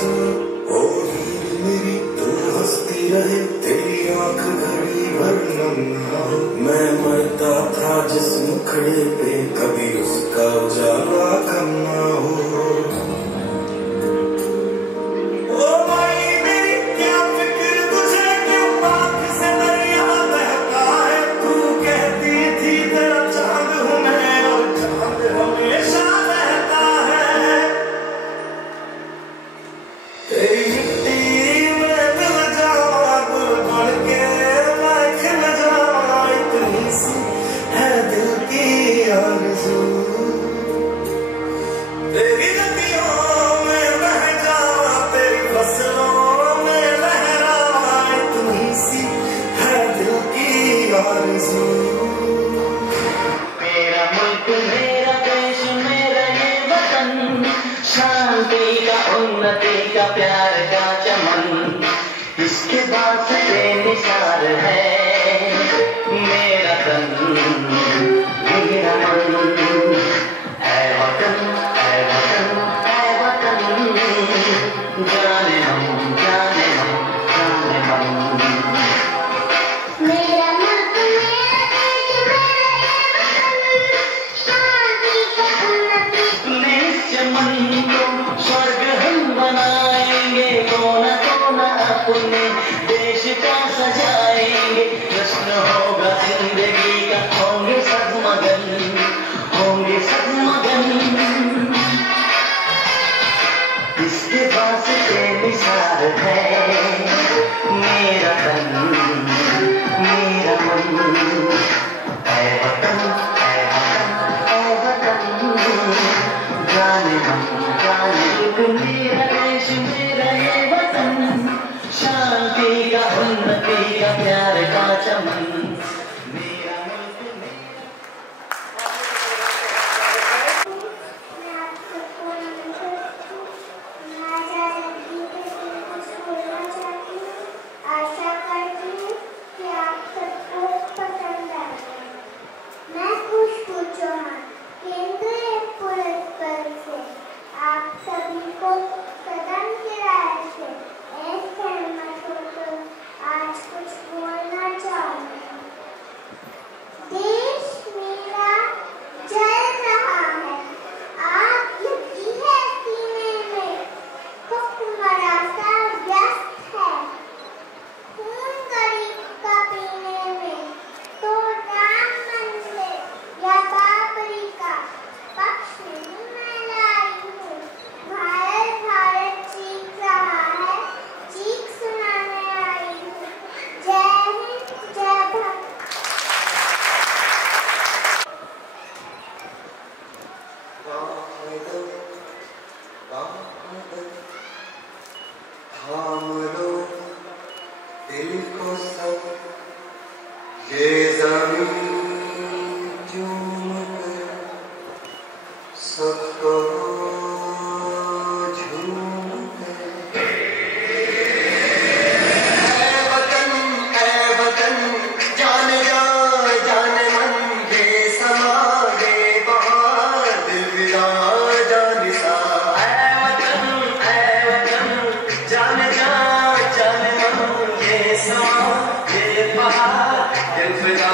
आरज़ू। ओ हीर मेरी तू हंसती रहे, तेरी आंख घड़ी भर नम ना हो। मैं मरता था जिस मुखड़े पे, कभी उसका उजाला कम ना हो। तेरी नदियों में बह जावा, तेरी फसलों में लहरा, इतनी सी है दिल की आरज़ू। मेरा मुल्क मेरा देश मेरा ये वतन, शांति का उन्नति का प्यार का चमन, इसके बाद से बेनिसार है मेरा तन मेरा मन। ऐ वतन ऐ वतन ऐ वतन, जाने हम जाने हम जाने हम। मेरा मुल्क मेरा देश मेरा ये वतन, शांति का उन्नति नित्य मन को स्वर्ग हम बनाएंगे, कोना कोना अपने देश का सजाएंगे। जश्न होगा जिंदगी का, होंगे सब मगन होंगे सब मगन। इसके पास बेमिसाल है मेरा तन मेरा मन। ऐ वतन ऐ वतन ऐ वतन, जाने हम जाने मेरा देश मेरा ये वतन, शांति का उन्नति का प्यार का चमन, मेरा मुल्क मेरा। मैं आप सबको नमस्कार करती हूँ। मैं आज आज़ादी के दिन कुछ बोलना चाहती हूँ। आशा करती हूँ कि आप सबको पसंद आएगा। मैं खुशबू चौहान, केंद्रीय पुलिस बल से आप सभी को सदन की राय से सहमत होकर आज कुछ बोलना चाहूँगी। देश मेरा जल रहा है, आग लगी है सीने में, हुक्मरां सा व्यस्त है खून गरीब का पीने में। तो राम मंदिर या बाबरी का पक्ष नहीं मैं लाई हूँ। भारत भारत चीख रहा है, चीख सुनाने आई हूँ। जय हिंद जय भारत। थाम लो दिल को सब, ये ज़मीन चूम कर सबको झूम कर। ऐ वतन जाने जा जाने मन, बेसमा बेबहार दिल विदा जानिसा। ऐ वतन जाने जा जाने मन, ये समा ये बहार दिल फिदा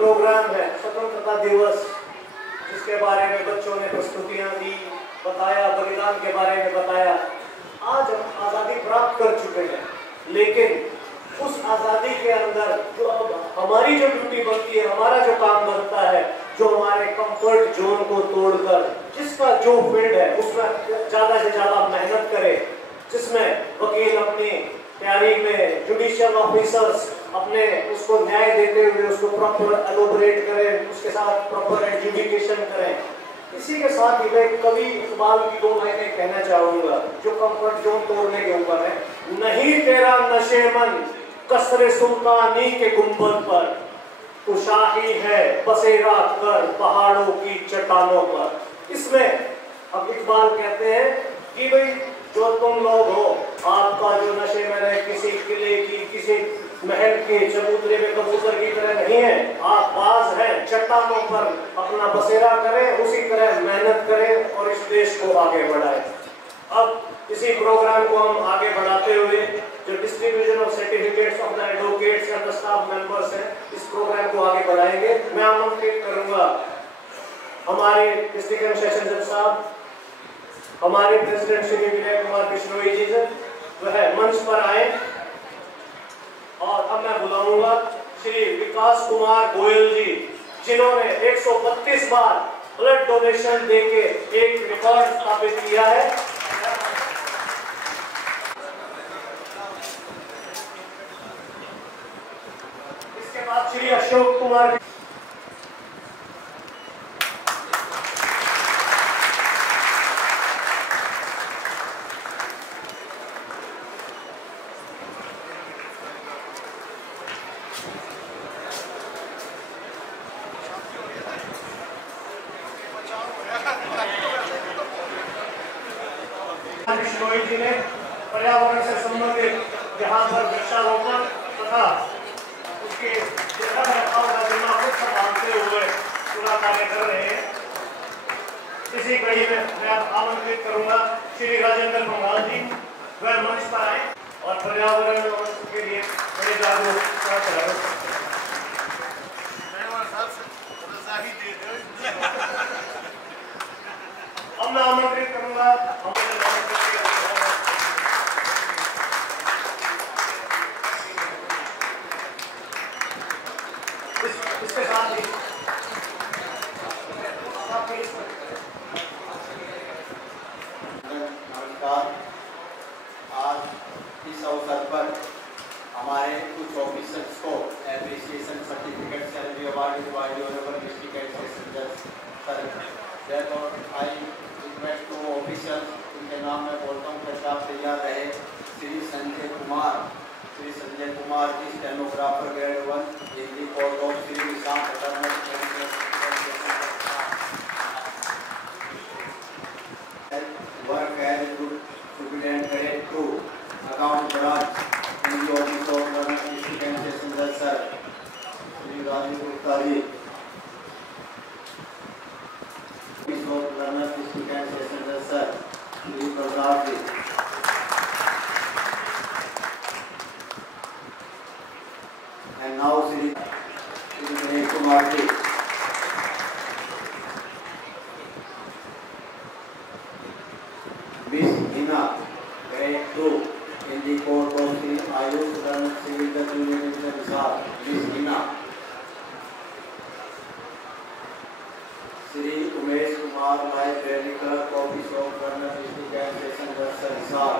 प्रोग्राम है स्वतंत्रता दिवस, जिसके बारे में बच्चों ने प्रस्तुतियां दी, बताया, बलिदान के बारे में बताया। आज हम आज़ादी प्राप्त कर चुके हैं, लेकिन उस आज़ादी के अंदर जो अब हमारी जो ड्यूटी बनती है, हमारा जो काम बनता है, जो हमारे कंफर्ट जोन को तोड़कर जिसका जो फील्ड है उसमें ज़्यादा से ज़्यादा मेहनत करे, जिसमें वकील अपनी तैयारी में जुडिशियल ऑफिसर्स अपने उसको न्याय देते हुए उसको प्रॉपर एलोबरेट करें, उसके साथ प्रॉपर एडजुडिकेशन करें। इसी के साथ ही मैं कवि इकबाल की 2 लाइनें कहना चाहूंगा जो कंफर्ट जोन तोड़ने के ऊपर है। नहीं तेरा नशेमन कसरे सुल्तानी के गुंबद पर, तू शाही है बसेरा कर पहाड़ों की चट्टानों पर। इसमें अब इकबाल कहते हैं कि भाई जो तुम लोग हो, आपका जो नशे में रहे किसी किले की, किसी महल के चबूतरे में कबूतर की तरह नहीं है, आप बाज हैं, चट्टानों पर अपना बसेरा करें, उसी तरह मेहनत करें और इस देश को आगे बढ़ाएं। अब इसी प्रोग्राम को हम आगे बढ़ाते हुए जो distribution of certificates of the advocates and the staff members हैं, इस प्रोग्राम को आगे बढ़ाएंगे। मैं आमंत्रित करूंगा हमारे डिस्ट्रिक्ट एंड सेशन जज साहब, हमारे प्रेसिडेंट श्री विनय कुमार बिश्नोई जी वह मंच पर आए। और अब मैं बुलाऊंगा श्री विकास कुमार गोयल जी, जिन्होंने 132 बार ब्लड डोनेशन देके एक रिकॉर्ड स्थापित किया है। इसके बाद श्री अशोक कुमार बिश्नोई जी ने पर्यावरण से संबंधित यहाँ पर वृक्षारोपण तथा उसके रखरखाव का जिम्मा खुद संभालते हुए पूरा कार्य कर रहे हैं। इसी कड़ी में मैं आमंत्रित करूंगा श्री राजेंद्र मंगाल जी, वह मंच पर आए और पर्यावरण के लिए बड़े जागरूक। अब मैं आमंत्रित करूंगा इसके साथ ही नमस्कार। आज इस अवसर पर हमारे कुछ ऑफिसर्स को appreciation certificate shall be awarded by the Honorable District and Session Judge Sir. Therefore, I request to officials, उनके नाम में बोलता हूँ, कृपया आप तैयार रहे। Shri Sanjay Kumar ji, stenographer grade 1, Hindi code of Shri Nishant work as good superintendent grade 2, account branch, Hindi office of district and session जज sir Shri Rajiv Gupta ji, office of district and session जज sir Shri Prasad ji. And now Shri Vinay Kumar ji. Miss Hina, grade 2, in the court of Shri Ayush Dharan Civil Judge Union Vishal. Miss Hina. Shri Umesh Kumar, Library Clerk, Office of Governor District and Session Judge Vishal.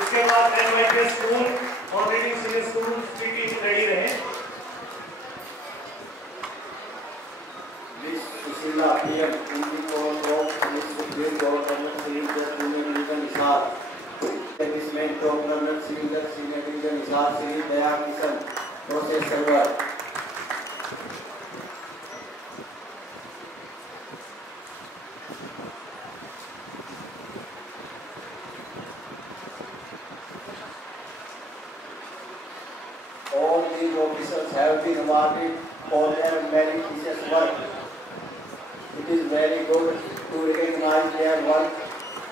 उसके बाद NYP school operating senior school की ready रहे। Miss Susila PM, in the court of Miss Supreme Governor Civil Judge Union Division Vishal. Establishment of Governor Civil Judge Senior Division Vishal Shri Daya Kishan, Process Server. All these officers have been awarded for their meritorious work. It is very good to recognize their work.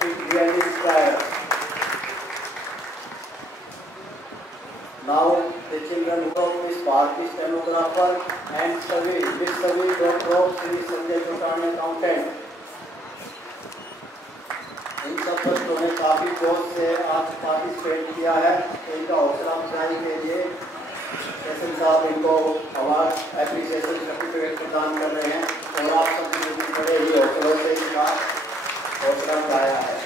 It really inspires. Now the children of Miss Bharti stenographer and Savi Dr. Shri Sanjay Chotani accountant. इन सब बच्चों ने काफी जोश से आज participate किया है। इनका हौसला अफजाई के लिए सेशन साहब इनको अवार्ड एप्रिसिएशन सर्टिफिकेट प्रदान कर रहे हैं और आप सभी ने बड़े ही हौसलों से इनका हौसला बढ़ाया है।